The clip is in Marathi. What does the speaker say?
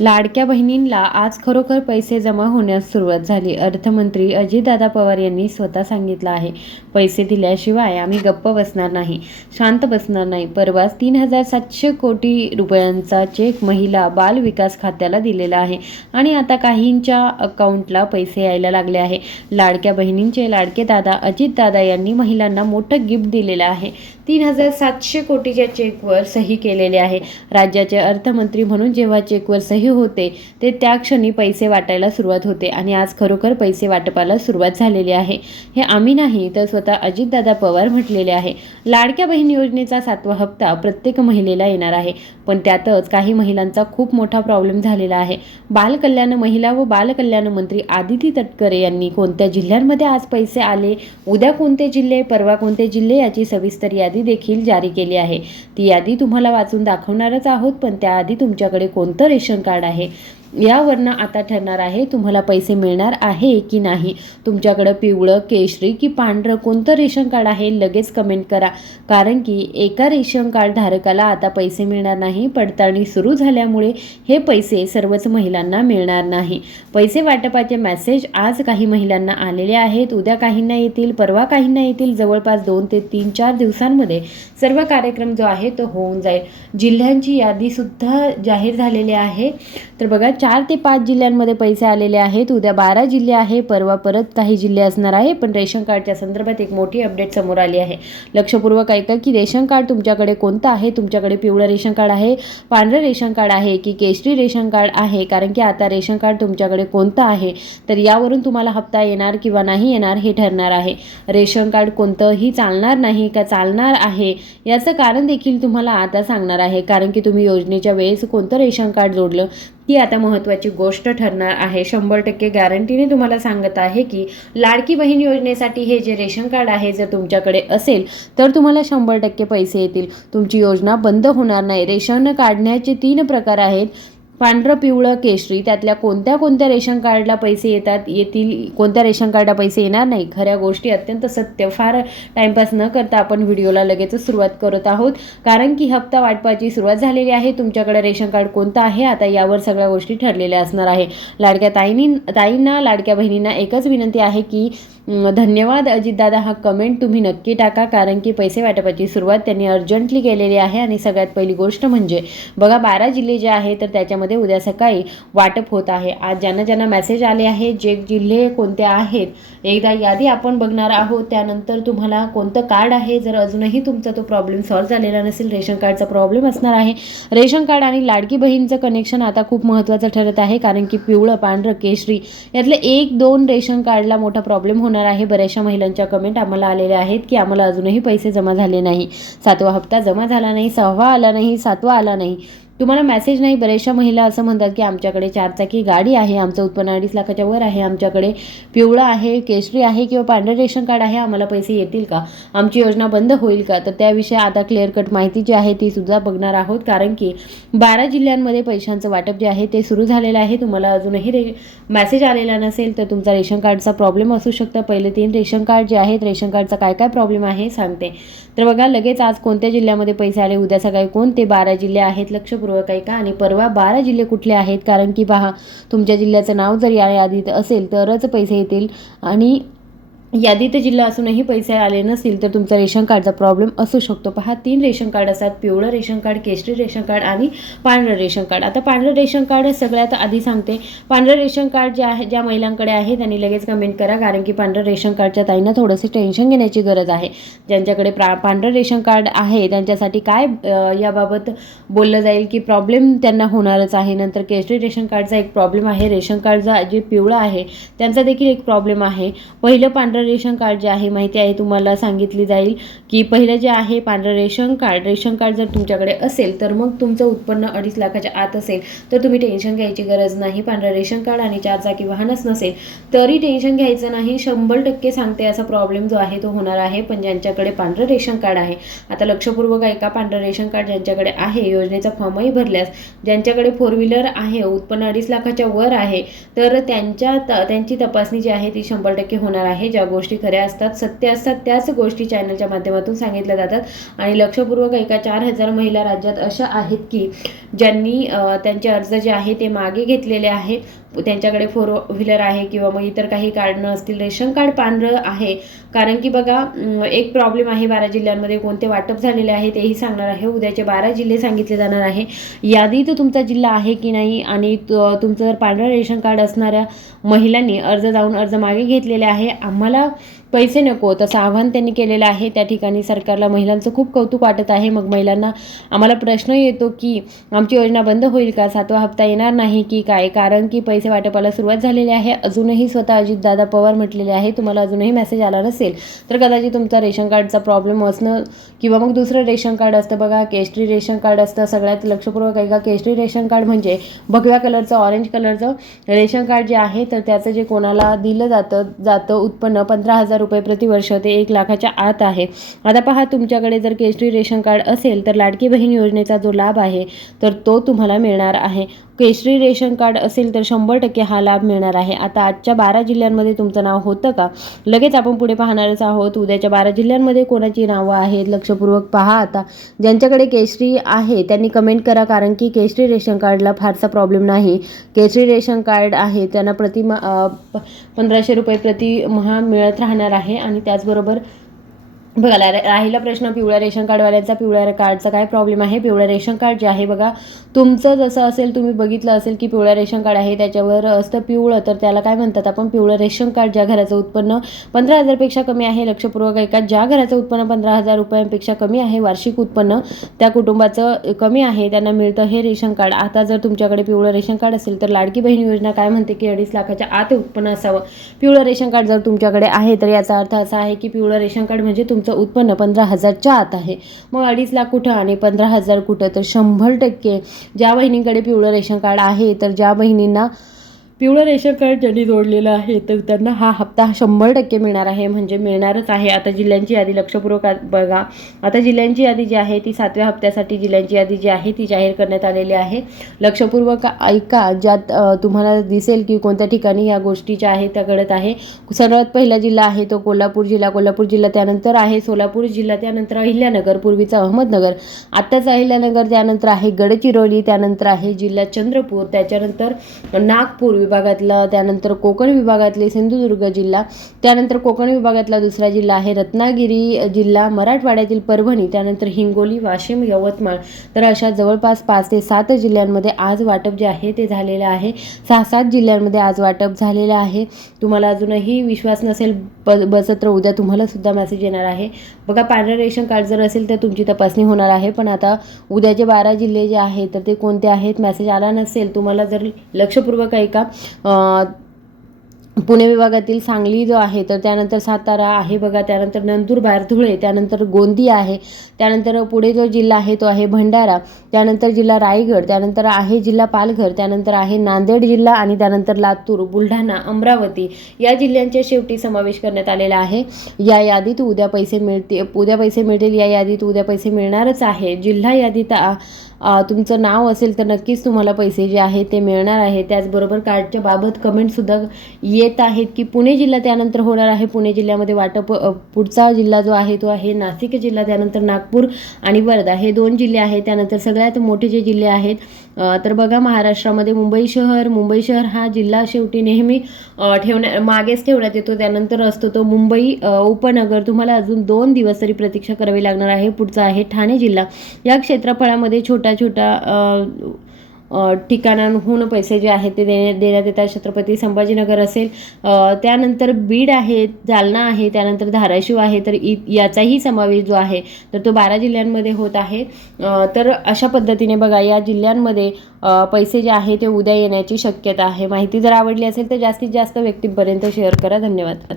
लाडक्या बहिणींना आज खरोखर पैसे जमा होण्यास सुरुवात झाली. अर्थमंत्री अजितदादा पवार यांनी स्वतः सांगितलं आहे पैसे दिल्याशिवाय आम्ही गप्प बसणार नाही शांत बसणार नाही. परवाच तीन हजार सातशे कोटी रुपयांचा चेक महिला बाल विकास खात्याला दिलेला आहे आणि आता काहींच्या अकाउंटला पैसे यायला लागले आहे. लाडक्या बहिणींचे लाडके दादा अजितदादा यांनी महिलांना मोठं गिफ्ट दिलेलं आहे. तीन हजार सातशे कोटीच्या चेकवर सही केलेली आहे. राज्याचे अर्थमंत्री म्हणून जेव्हा चेकवर सही होते ते त्या क्षणी पैसे वाटायला सुरुवात होते आणि आज खरोखर पैसे वाटपाला सुरुवात झालेली आहे. हे आम्ही नाही तर स्वतः अजितदादा पवार म्हटलेले आहे. लाडक्या बहीण योजनेचा सातवा हप्ता प्रत्येक महिलेला येणार आहे पण त्यातच काही महिलांचा खूप मोठा प्रॉब्लेम झालेला आहे. बालकल्याण महिला व बालकल्याण मंत्री आदिती तटकरे यांनी कोणत्या जिल्ह्यांमध्ये आज पैसे आले उद्या कोणते जिल्हे परवा कोणते जिल्हे याची सविस्तर यादी देखील जारी केली आहे. ती यादी तुम्हाला वाचून दाखवणारच आहोत पण त्याआधी तुमच्याकडे कोणतं रेशन कार्ड आहे? यावरनं आता ठरणार आहे तुम्हाला पैसे मिळणार आहे की नाही? तुमच्याकडं पिवळं केशरी की पांढरं कोणतं रेशन कार्ड आहे लगेच कमेंट करा. कारण की एका रेशन कार्ड धारकाला आता पैसे मिळणार नाही पडताळणी सुरू झाल्यामुळे हे पैसे सर्वच महिलांना मिळणार नाही. पैसे वाटपाचे मेसेज आज काही महिलांना आलेले आहेत उद्या काहींना येतील परवा काहींना येतील जवळपास दोन ते तीन चार दिवसांमध्ये सर्व कार्यक्रम जो आहे तो होऊन जाईल. जिल्ह्यांची यादीसुद्धा जाहीर झालेली आहे. तर बघा चार ते पाच जिल्ह्यांमध्ये पैसे आलेले आहेत. उद्या बारा जिल्हे आहे. परवा परत काही जिल्हे असणार आहे. पण रेशन कार्डच्या संदर्भात एक मोठी अपडेट समोर आली आहे. लक्षपूर्वक ऐका की रेशन कार्ड तुमच्याकडे कोणतं आहे? तुमच्याकडे पिवळं रेशन कार्ड आहे पांढरं रेशन कार्ड आहे की केशरी रेशन कार्ड आहे? कारण की आता रेशन कार्ड तुमच्याकडे कोणतं आहे? तर यावरून तुम्हाला हप्ता येणार किंवा नाही येणार हे ठरणार आहे. रेशन कार्ड कोणतंही चालणार नाही का चालणार आहे? याचं कारण देखील तुम्हाला आता सांगणार आहे. कारण की तुम्ही योजनेच्या वेळेस कोणतं रेशन कार्ड जोडलं? ही आता महत्त्वाची गोष्ट ठरणार आहे. शंभर टक्के गॅरंटीने तुम्हाला सांगत आहे की लाडकी बहीण योजनेसाठी हे जे रेशन कार्ड आहे जर तुमच्याकडे असेल तर तुम्हाला शंभर टक्के पैसे येतील. तुमची योजना बंद होणार नाही. रेशन काढण्याचे तीन प्रकार आहेत पांढरं पिवळं केशरी त्यातल्या कोणत्या कोणत्या रेशन कार्डला पैसे येतात येतील कोणत्या रेशन कार्डला पैसे येणार नाही खऱ्या गोष्टी अत्यंत सत्य. फार टाईमपास न करता आपण व्हिडिओला लगेचच सुरुवात करत आहोत. कारण की हप्ता वाटपाची सुरुवात झालेली आहे. तुमच्याकडे रेशन कार्ड कोणतं आहे? आता यावर सगळ्या गोष्टी ठरलेल्या असणार आहे. लाडक्या ताईनी ताईंना लाडक्या बहिणींना एकच विनंती आहे की धन्यवाद अजितदादा हा कमेंट तुम्ही नक्की टाका कारण की पैसे वाटपाची सुरुवात त्यांनी अर्जंटली केलेली आहे आणि सगळ्यात पहिली गोष्ट म्हणजे बघा बारा जिल्हे जे आहे तर त्याच्यामध्ये उद्या सकाळी वाटप होत आहे. आज ज्यांना ज्यांना मेसेज आले आहे जे जिल्हे कोणते आहेत एकदा यादी आपण बघणार आहोत. त्यानंतर तुम्हाला कोणतं कार्ड आहे जर अजूनही तुमचा तो प्रॉब्लेम सॉल्व्ह झालेला नसेल रेशन कार्डचा प्रॉब्लेम असणार आहे. रेशन कार्ड आणि लाडकी बहीणचं कनेक्शन आता खूप महत्त्वाचं ठरत आहे कारण की पिवळं पांढरं केशरी यातले एक दोन रेशन कार्डला मोठा प्रॉब्लेम होणार आहे. बऱ्याचशा महिलांच्या कमेंट आम्हाला आलेल्या आहेत की आम्हाला अजूनही पैसे जमा झाले नाही. सातवा हप्ता जमा झाला नाही सहावा आला नाही सातवा आला नाही. तुम्हाला मेसेज नाही बऱ्याचशा महिला असं म्हणतात की आमच्याकडे चारचाकी गाडी आहे आमचं उत्पन्न अडीच लाखाच्या वर आहे आमच्याकडे पिवळं आहे केशरी आहे किंवा पांढरं रेशन कार्ड आहे आम्हाला पैसे येतील का? आमची योजना बंद होईल का? तर त्याविषयी आता क्लिअर कट माहिती जी आहे ती सुद्धा बघणार आहोत. कारण की बारा जिल्ह्यांमध्ये पैशांचं वाटप जे आहे ते सुरू झालेलं आहे. तुम्हाला अजूनही रे मेसेज आलेला नसेल तर तुमचा रेशन कार्डचा प्रॉब्लेम असू शकतं. पहिले तीन रेशन कार्ड जे आहेत रेशन कार्डचा काय काय प्रॉब्लेम आहे सांगते. तर बघा लगेच आज कोणत्या जिल्ह्यामध्ये पैसे आले? उद्या सकाळी कोणते बारा जिल्हे आहेत? लक्षपूर्वक ऐका आणि परवा बारा जिल्हे कुठले आहेत? कारण की पहा तुमच्या जिल्ह्याचं नाव जर या यादीत असेल तरच पैसे येतील आणि यादीत जिल्हा असूनही पैसे आले नसतील तर तुमचा रेशन कार्डचा प्रॉब्लेम असू शकतो. पहा तीन रेशन कार्ड असतात. पिवळं रेशन कार्ड केशरी रेशन कार्ड आणि पांढरं रेशन कार्ड. आता पांढरं रेशन कार्ड सगळ्यात आधी सांगते. पांढरं रेशन कार्ड जे आहे ज्या महिलांकडे आहे त्यांनी लगेच कमेंट करा. कारण की पांढरं रेशन कार्डच्या ताईंना थोडंसं टेन्शन घेण्याची गरज आहे. ज्यांच्याकडे प्रा पांढरं रेशन कार्ड आहे त्यांच्यासाठी काय याबाबत बोललं जाईल की प्रॉब्लेम त्यांना होणारच आहे. नंतर केशरी रेशन कार्डचा एक प्रॉब्लेम आहे. रेशन कार्डचा जे पिवळं आहे त्यांचा देखील एक प्रॉब्लेम आहे. पहिलं पांढरं रेशन कार्ड जे आहे माहिती आहे तुम्हाला सांगितली जाईल की पहिलं जे आहे पांढरं रेशन कार्ड रेशन कार्ड जर तुमच्याकडे असेल तर मग तुमचं उत्पन्न अडीच लाखाच्या आत असेल तर तुम्ही टेन्शन घ्यायची गरज नाही. पांढरं रेशन कार्ड आणि चार चाकी वाहनच नसेल तरी टेन्शन घ्यायचं नाही. शंभर टक्के सांगते असा प्रॉब्लेम जो आहे तो होणार आहे. पण ज्यांच्याकडे पांढरं रेशन कार्ड आहे आता लक्षपूर्वक ऐका पांढरं रेशन कार्ड ज्यांच्याकडे आहे योजनेचा फॉर्मही भरल्यास ज्यांच्याकडे फोर व्हीलर आहे उत्पन्न अडीच लाखाच्या वर आहे तर त्यांच्या त- त्यांची तपासणी जी आहे ती शंभर टक्के होणार आहे. ज्या गोष्टी खऱ्या असतात सत्य असतात त्याच गोष्टी चॅनलच्या माध्यमातून सांगितल्या जातात. आणि लक्षपूर्वक एका चार हजार महिला राज्यात अशा आहेत की ज्यांनी त्यांचे अर्ज जे आहे ते मागे घेतलेले आहेत त्यांच्याकडे फोर व्हीलर आहे किंवा मग इतर काही कारणं असतील रेशन कार्ड पांढरं आहे. कारण की बघा एक प्रॉब्लेम आहे बारा जिल्ह्यांमध्ये कोणते वाटप झालेले आहे तेही सांगणार आहे. उद्याचे बारा जिल्हे सांगितले जाणार आहे. यादीत तुमचा जिल्हा आहे की नाही आणि तुमचं जर पांढरं रेशन कार्ड असणाऱ्या महिलांनी अर्ज जाऊन अर्ज मागे घेतलेले आहे आम्हाला know. पैसे नको. तसं आव्हान त्यांनी केलेलं आहे. त्या ठिकाणी सरकारला महिलांचं खूप कौतुक वाटत आहे. मग महिलांना आम्हाला प्रश्न येतो की आमची योजना बंद होईल का? सातवा हप्ता येणार नाही की काय? कारण की पैसे वाटपाला सुरुवात झालेली आहे. अजूनही स्वतः अजितदादा पवार म्हटलेले आहे. तुम्हाला अजूनही मेसेज आला नसेल तर कदाचित तुमचा रेशन कार्डचा प्रॉब्लेम असणं किंवा मग दुसरं रेशन कार्ड असतं बघा. केशरी रेशन कार्ड असतं. सगळ्यात लक्षपूर्वक आहे का केशरी रेशन कार्ड म्हणजे भगव्या कलरचं ऑरेंज कलरचं रेशन कार्ड जे आहे तर त्याचं जे कोणाला दिलं जातं जातं उत्पन्न पंधरा हजार रुपये प्रतिवर्ष ते एक लाखाच्या आत आहे. आता पहा तुमच्याकडे जर केशरी रेशन कार्ड असेल तर लाडकी बहीण योजनेचा जो लाभ आहे तर तो तुम्हाला मिळणार आहे. केशरी रेशन कार्ड असेल तर शंभर टक्के हा लाभ मिळणार आहे. आता आजच्या बारा जिल्ह्यांमध्ये तुमचं नाव होतं का? लगेच आपण पुढे पाहणारच आहोत. उद्याच्या बारा जिल्ह्यांमध्ये कोणाची नावं आहेत? लक्षपूर्वक पहा आता. ज्यांच्याकडे केशरी आहे त्यांनी कमेंट करा कारण की केशरी रेशन कार्डला फारसा प्रॉब्लेम नाही. केशरी रेशन कार्ड आहे त्यांना प्रतिमा प- पंधराशे रुपये प्रति महा मिळत राहणार आहे आणि त्याचबरोबर बघा रा- राहिला प्रश्न पिवळ्या रेशन कार्डवाल्यांचा पिवळ्या कार्डचा काय प्रॉब्लेम आहे? पिवळं रेशन कार्ड जे आहे बघा तुमचं जसं असेल तुम्ही बघितलं असेल की पिवळ्या रेशन कार्ड आहे त्याच्यावर असतं पिवळं तर त्याला काय म्हणतात आपण? पिवळं रेशन कार्ड ज्या घराचं उत्पन्न पंधरा हजारपेक्षा कमी आहे लक्षपूर्वक ऐका. ज्या घराचं उत्पन्न पंधरा हजार रुपयांपेक्षा कमी आहे वार्षिक उत्पन्न त्या कुटुंबाचं कमी आहे त्यांना मिळतं हे रेशन कार्ड. आता जर तुमच्याकडे पिवळं रेशन कार्ड असेल तर लाडकी बहीण योजना काय म्हणते की अडीच लाखाच्या आत उत्पन्न असावं. पिवळं रेशन कार्ड जर तुमच्याकडे आहे तर याचा अर्थ असा आहे की पिवळं रेशन कार्ड म्हणजे तुम तुमचं उत्पन्न पंधरा हजारच्या आत आहे. मग अडीच लाख कुठं आणि पंधरा हजार कुठं? तर शंभर टक्के ज्या बहिणींकडे पिवळं रेशन कार्ड आहे तर ज्या बहिणींना पिवळं रेशन कार्ड ज्यांनी जोडलेलं आहे तर त्यांना हा हप्ता शंभर टक्के मिळणार आहे म्हणजे मिळणारच आहे. आता जिल्ह्यांची यादी लक्षपूर्वक बघा. आता जिल्ह्यांची यादी जी आहे ती सातव्या हप्त्यासाठी जिल्ह्यांची यादी जी आहे ती जाहीर करण्यात आलेली आहे. लक्षपूर्वक ऐका ज्यात तुम्हाला दिसेल की कोणत्या ठिकाणी या गोष्टी ज्या आहेत त्या घडत आहे. सर्वात पहिला जिल्हा आहे तो कोल्हापूर जिल्हा. कोल्हापूर जिल्हा त्यानंतर आहे सोलापूर जिल्हा त्यानंतर अहिल्यानगर पूर्वीचा अहमदनगर. आत्ताच अहिल्यानगर त्यानंतर आहे गडचिरोली त्यानंतर आहे जिल्हा चंद्रपूर त्याच्यानंतर नागपूर विभागातला त्यानंतर कोकण विभागातले सिंधुदुर्ग जिल्हा त्यानंतर कोकण विभागातला दुसरा जिल्हा आहे रत्नागिरी जिल्हा मराठवाड्यातील परभणी त्यानंतर हिंगोली वाशिम यवतमाळ. तर अशा जवळपास पाच ते सात जिल्ह्यांमध्ये आज वाटप जे आहे ते झालेलं आहे. सहा सात जिल्ह्यांमध्ये आज वाटप झालेलं आहे. तुम्हाला अजूनही विश्वास नसेल ब बसत तर उद्या तुम्हाला सुद्धा मेसेज येणार आहे. बघा पांढरं रेशन कार्ड जर असेल तर तुमची तपासणी होणार आहे पण आता उद्याचे बारा जिल्हे जे आहेत तर ते कोणते आहेत मेसेज आला नसेल तुम्हाला जर लक्षपूर्वक ऐका पुणे विभागातील सांगली जो आहे तर त्यानंतर सातारा आहे बघा त्यानंतर नंदुरबार धुळे त्यानंतर गोंदिया आहे त्यानंतर पुढे जो जिल्हा आहे तो आहे भंडारा त्यानंतर जिल्हा रायगड त्यानंतर आहे जिल्हा पालघर त्यानंतर आहे नांदेड जिल्हा आणि त्यानंतर लातूर बुलढाणा अमरावती या जिल्ह्यांच्या शेवटी समावेश करण्यात आलेला आहे. या यादीत उद्या पैसे मिळतील उद्या पैसे मिळतील या यादीत उद्या पैसे मिळणारच आहे. जिल्हा यादीत आ- आ, तुमचं नाव असेल तर नक्कीच तुम्हाला पैसे जे आहे ते मिळणार आहे. त्याचबरोबर कार्डच्या बाबत कमेंटसुद्धा येत आहेत की पुणे जिल्हा त्यानंतर होणार आहे. पुणे जिल्ह्यामध्ये वाटप पुढचा जिल्हा जो आहे तो आहे नाशिक जिल्हा त्यानंतर नागपूर आणि वर्धा. हे दोन जिल्हे आहेत. त्यानंतर सगळ्यात मोठे जे जिल्हे आहेत तर बघा महाराष्ट्रामध्ये मुंबई शहर मुंबई शहर हा जिल्हा शेवटी नेहमी ठेवण्या मागेच ठेवण्यात येतो. त्यानंतर असतो तो मुंबई उपनगर. तुम्हाला अजून दोन दिवस तरी प्रतीक्षा करावी लागणार आहे. पुढचा आहे ठाणे जिल्हा. या क्षेत्रफळामध्ये छोट्या छोट्या ठिकाणांहून पैसे जे आहेत ते देण्या देण्यात येतात. छत्रपती संभाजीनगर असेल त्यानंतर बीड आहे जालना आहे त्यानंतर धाराशिव आहे तर इ याचाही समावेश जो आहे तर तो बारा जिल्ह्यांमध्ये होत आहे. तर अशा पद्धतीने बघा या जिल्ह्यांमध्ये पैसे जे आहे ते उद्या येण्याची शक्यता आहे. माहिती जर आवडली असेल तर जास्तीत जास्त व्यक्तींपर्यंत शेअर करा. धन्यवाद.